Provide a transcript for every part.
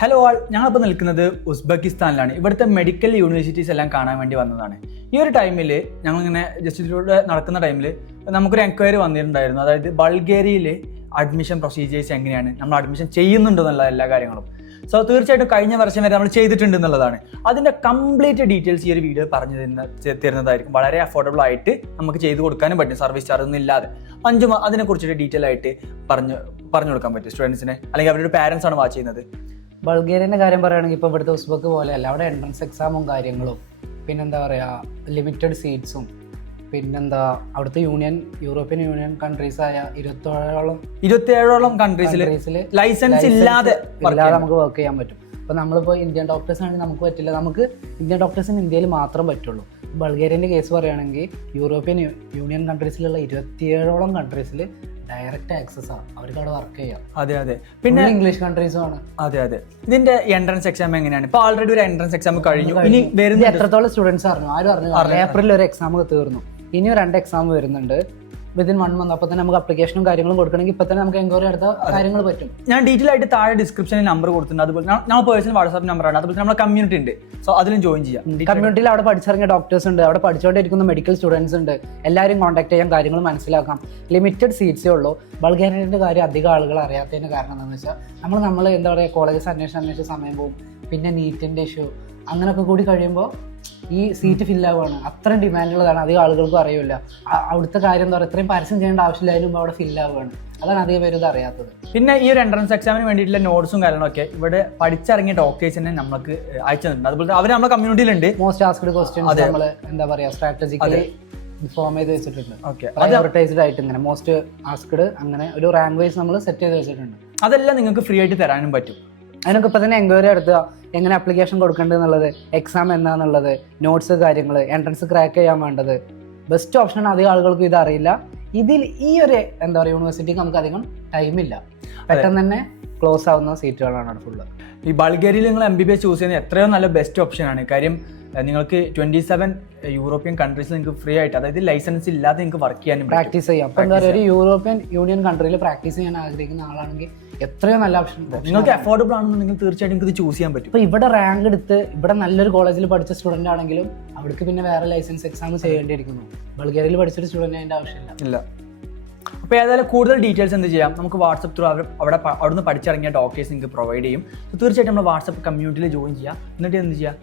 Hello ആൾ, ഞങ്ങളിപ്പോൾ നിൽക്കുന്നത് ഉസ്ബെക്കിസ്ഥാനിലാണ്. ഇവിടുത്തെ മെഡിക്കൽ യൂണിവേഴ്സിറ്റീസ് എല്ലാം കാണാൻ വേണ്ടി വന്നതാണ്. ഈ ഒരു ടൈമിൽ ഞങ്ങളിങ്ങനെ ജസ്റ്റ് ഇതിലൂടെ നടക്കുന്ന ടൈമിൽ നമുക്കൊരു എൻക്വയറി വന്നിട്ടുണ്ടായിരുന്നു. അതായത് ബൾഗേറിയയിൽ അഡ്മിഷൻ പ്രൊസീജിയേഴ്സ് എങ്ങനെയാണ്, നമ്മൾ അഡ്മിഷൻ ചെയ്യുന്നുണ്ടെന്നുള്ള എല്ലാ കാര്യങ്ങളും. സോ തീർച്ചയായിട്ടും കഴിഞ്ഞ വർഷം വരെ നമ്മൾ ചെയ്തിട്ടുണ്ട് എന്നുള്ളതാണ്. അതിൻ്റെ കംപ്ലീറ്റ് ഡീറ്റെയിൽസ് ഈ ഒരു വീഡിയോ പറഞ്ഞു തരുന്നതായിരിക്കും. വളരെ അഫോർഡബിൾ ആയിട്ട് നമുക്ക് ചെയ്ത് കൊടുക്കാനും പറ്റും, സർവീസ് ചാർജ് ഒന്നും ഇല്ലാതെ. അതിനെക്കുറിച്ചിട്ട് ഡീറ്റെയിൽ ആയിട്ട് പറഞ്ഞു കൊടുക്കാൻ പറ്റും സ്റ്റുഡൻസിനെ, അല്ലെങ്കിൽ അവരുടെ പാരൻസ് ആണ് വാച്ച് ചെയ്യുന്നത്. ബൾഗേറിയൻ്റെ കാര്യം പറയുകയാണെങ്കിൽ ഇപ്പോൾ ഇവിടുത്തെ ഉസ്ബക്ക് പോലെയല്ല. അവിടെ എൻട്രൻസ് എക്സാമും കാര്യങ്ങളും, പിന്നെന്താ പറയുക ലിമിറ്റഡ് സീറ്റ്സും, പിന്നെന്താ അവിടുത്തെ യൂറോപ്യൻ യൂണിയൻ കൺട്രീസായ 27ഓളം കൺട്രീസിൽ ലൈസൻസ് ഇല്ലാതെ നമുക്ക് വർക്ക് ചെയ്യാൻ പറ്റും. ഇപ്പോൾ നമ്മളിപ്പോൾ ഇന്ത്യൻ ഡോക്ടേഴ്സ് ആണെങ്കിൽ നമുക്ക് പറ്റില്ല. നമുക്ക് ഇന്ത്യൻ ഡോക്ടേഴ്സിന് ഇന്ത്യയിൽ മാത്രം പറ്റുള്ളൂ. ബൾഗേറിയൻ്റെ കേസ് പറയുകയാണെങ്കിൽ യൂറോപ്യൻ യൂണിയൻ കൺട്രീസിലുള്ള 27ഓളം കൺട്രീസിൽ ഡയറക്റ്റ് ആക്സസ് ആണ്, അവർക്ക് അവിടെ വർക്ക് ചെയ്യാം. അതെ. പിന്നെ ഇംഗ്ലീഷ് കൺട്രീസും ആണ്. അതെ. ഇതിന്റെ എൻട്രൻസ് എക്സാം എങ്ങനെയാണ്? ഇപ്പൊ ഓൾറെഡി ഒരു എൻട്രൻസ് എക്സാം കഴിഞ്ഞു. ഇനി വരുന്ന എത്രത്തോളം സ്റ്റുഡൻസ് അറിഞ്ഞു? ആരും അറിഞ്ഞു. ഏപ്രിലിൽ ഒരു എക്സാം തീർന്നു, ഇനിയും 2 എക്സാം വരുന്നുണ്ട് വിതിൻ 1 മന്ത്. അപ്പോൾ തന്നെ നമുക്ക് അപ്ലിക്കേഷനും കാര്യങ്ങളും കൊടുക്കണമെങ്കിൽ ഇപ്പൊ തന്നെ നമുക്ക് എൻക്വയറി എടുത്ത കാര്യങ്ങൾ പറ്റും. ഞാൻ ഡീറ്റെയിൽ ആയിട്ട് താഴെ ഡിസ്ക്രിപ്ഷനിൽ നമ്പർ കൊടുത്തിട്ടുണ്ട്. അതുപോലെ ഞാൻ പേഴ്സണൽ വാട്സ്ആപ്പ് നമ്പറാണ്. അതുപോലെ നമ്മുടെ കമ്മ്യൂണിറ്റി ഉണ്ട്, സോ അതിലും ജോയിൻ ചെയ്യാം. കമ്മ്യൂണിറ്റിയിൽ അവിടെ പഠിച്ചിറങ്ങിയ ഡോക്ടേഴ്സ് ഉണ്ട്, അവിടെ പഠിച്ചുകൊണ്ടിരിക്കുന്ന മെഡിക്കൽ സ്റ്റുഡൻസ് ഉണ്ട്. എല്ലാവരും കോൺടാക്ട് ചെയ്യാൻ, കാര്യങ്ങൾ മനസ്സിലാക്കാം. ലിമിറ്റഡ് സീറ്റ്സേ ഉള്ളൂ. ബൾഗേറിയൻ്റെ കാര്യം അധികം ആളുകൾ അറിയാത്തതിന്റെ കാരണം എന്താണെന്ന് വെച്ചാൽ നമ്മൾ എന്താ പറയുക, കോളേജസ് അന്വേഷിച്ച് സമയം പോകും. പിന്നെ നീറ്റിന്റെ ഇഷ്യൂ അങ്ങനെയൊക്കെ കൂടി കഴിയുമ്പോൾ ഈ സീറ്റ് ഫില്ലാവുകയാണ്. അത്രയും ഡിമാൻഡുള്ളതാണ്, അധികം ആളുകൾക്കും അറിയില്ല. അവിടുത്തെ കാര്യം എന്താ പറയുക, ഇത്രയും പരസ്യം ചെയ്യേണ്ട ആവശ്യമില്ലായാലും ഇവിടെ ഫില്ലാവുകയാണ്. അതാണ് അധികം പേര് ഇത് അറിയാത്തത്. പിന്നെ ഈ ഒരു എൻട്രൻസ് എക്സാമിന് വേണ്ടിയിട്ടുള്ള നോട്ട്സും കാര്യങ്ങളൊക്കെ ഇവിടെ പഠിച്ചിറങ്ങിയ ഡോക്ടേഴ്സിനെ നമുക്ക് അയച്ചു തന്നിട്ടുണ്ട്. അതുപോലെ അവർ നമ്മുടെ കമ്മ്യൂണിറ്റിയിലുണ്ട്. മോസ്റ്റ് ആസ്ക്ഡ് ക്വസ്റ്റ്യൻസ് നമ്മൾ എന്താ പറയുക സ്ട്രാറ്റജിക്കലി ഇൻഫോം ചെയ്ത് വെച്ചിട്ടുണ്ട്. അഡ്വർടൈസ്ഡ് ആയിട്ട് ഇങ്ങനെ മോസ്റ്റ് ആസ്ക്ഡ് അങ്ങനെ ഒരു റാങ്ക് വൈസ് നമ്മൾ സെറ്റ് ചെയ്ത് വെച്ചിട്ടുണ്ട്. അതെല്ലാം നിങ്ങൾക്ക് ഫ്രീ ആയിട്ട് തരാനും പറ്റും. അതിനൊക്കെ ഇപ്പം തന്നെ എൻക്വയറി എടുത്തുക, എങ്ങനെ അപ്ലിക്കേഷൻ കൊടുക്കേണ്ടത് എന്നുള്ളത്, എക്സാം എന്താണെന്നുള്ളത്, നോട്ട്സ് കാര്യങ്ങൾ, എൻട്രൻസ് ക്രാക്ക് ചെയ്യാൻ വേണ്ടത്. Best option. അധികം ആളുകൾക്ക് ഇത് അറിയില്ല. ഇതിൽ ഈ ഒരു എന്താ പറയുക യൂണിവേഴ്സിറ്റിക്ക് നമുക്ക് അധികം ടൈമില്ല, പെട്ടെന്ന് തന്നെ ക്ലോസ് ആവുന്ന സീറ്റുകളാണ് അവിടെ ഫുള്ള്. ഈ ബൾഗേറിയയിൽ നിങ്ങൾ MBBS ചൂസ് ചെയ്യുന്നത് എത്രയോ നല്ല ബെസ്റ്റ് ഓപ്ഷനാണ്. കാര്യം നിങ്ങൾക്ക് 27 യൂറോപ്യൻ കൺട്രീസിൽ നിങ്ങൾക്ക് ഫ്രീ ആയിട്ട്, അതായത് ലൈസൻസ് ഇല്ലാതെ നിങ്ങൾക്ക് വർക്ക് ചെയ്യാനും പ്രാക്ടീസ് ചെയ്യാം. അപ്പോൾ എന്താ പറയുക, ഒരു യൂറോപ്യൻ യൂണിയൻ കൺട്രിയിൽ പ്രാക്ടീസ് ചെയ്യാൻ ആഗ്രഹിക്കുന്ന ആളാണെങ്കിൽ എത്രയോ നല്ല ഓപ്ഷൻ. നിങ്ങൾക്ക് അഫോർഡബിൾ ആണെന്നുണ്ടെങ്കിൽ തീർച്ചയായിട്ടും നിങ്ങൾക്ക് ഇത് ചൂസ് ചെയ്യാൻ പറ്റും. ഇപ്പോൾ ഇവിടെ റാങ്ക് എടുത്ത് ഇവിടെ നല്ലൊരു കോളേജിൽ പഠിച്ച സ്റ്റുഡൻ്റ് ആണെങ്കിലും അവർക്ക് പിന്നെ വേറെ ലൈസൻസ് എക്സാം ചെയ്യേണ്ടിയിരിക്കുന്നു. ബൾഗേറിയയിൽ പഠിച്ചൊരു സ്റ്റുഡൻറ്റ് അതിൻ്റെ ആവശ്യമില്ല. അപ്പോൾ ഏതായാലും കൂടുതൽ ഡീറ്റെയിൽസ് എന്ത് ചെയ്യാം, നമുക്ക് വാട്സപ്പ് ത്രൂ അവിടുന്ന് പഠിച്ചിറങ്ങിയ ഡോക്ടേഴ്സ് നിങ്ങൾക്ക് പ്രൊവൈഡ് ചെയ്യും. സോ തീർച്ചയായിട്ടും നമ്മൾ വാട്സപ്പ് കമ്മ്യൂണിറ്റിയിൽ ജോയിൻ ചെയ്യുക. എന്നിട്ട് എന്ത് ചെയ്യുക,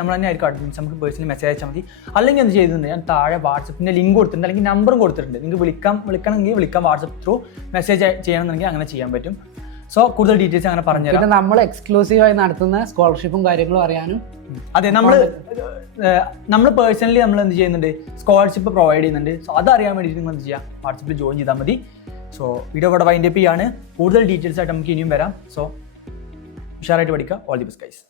നമ്മൾ തന്നെ ആയിരിക്കും അഡ്മിൻസ്, നമുക്ക് പേഴ്സണലി മെസ്സേജ് അയച്ചാൽ മതി. അല്ലെങ്കിൽ എന്ത് ചെയ്തിട്ടുണ്ട്, ഞാൻ താഴെ വാട്സപ്പിൻ്റെ ലിങ്ക് കൊടുത്തിട്ടുണ്ട്, അല്ലെങ്കിൽ നമ്പറും കൊടുത്തിട്ടുണ്ട്. നിങ്ങൾക്ക് വിളിക്കണമെങ്കിൽ വിളിക്കാം. വാട്സപ്പ് ത്രൂ മെസ്സേജ് ചെയ്യണമെന്നുണ്ടെങ്കിൽ അങ്ങനെ ചെയ്യാൻ പറ്റും. സോ കൂടുതൽ ഡീറ്റെയിൽസ് അങ്ങനെ പറഞ്ഞുതരാം. പിന്നെ നമ്മൾ എക്സ്ക്ലൂസീവായി നടത്തുന്ന സ്കോളർഷിപ്പും കാര്യങ്ങളും അറിയാനും. അതെ, നമ്മൾ പേഴ്സണലി നമ്മൾ എന്ത് ചെയ്യുന്നുണ്ട്, സ്കോളർഷിപ്പ് പ്രൊവൈഡ് ചെയ്യുന്നുണ്ട്. സോ അതറിയാൻ വേണ്ടിയിട്ട് നിങ്ങൾ എന്ത് ചെയ്യുക, വാട്സപ്പിൽ ജോയിൻ ചെയ്താൽ മതി. സോ വീഡിയോ ഇവിടെ വൈൻഡ് അപ്പ് ചെയ്യാണ്. കൂടുതൽ ഡീറ്റെയിൽസ് ആയിട്ട് നമുക്ക് ഇനിയും വരാം. സോ ഉഷാറായിട്ട് പഠിക്കുക. All the best guys.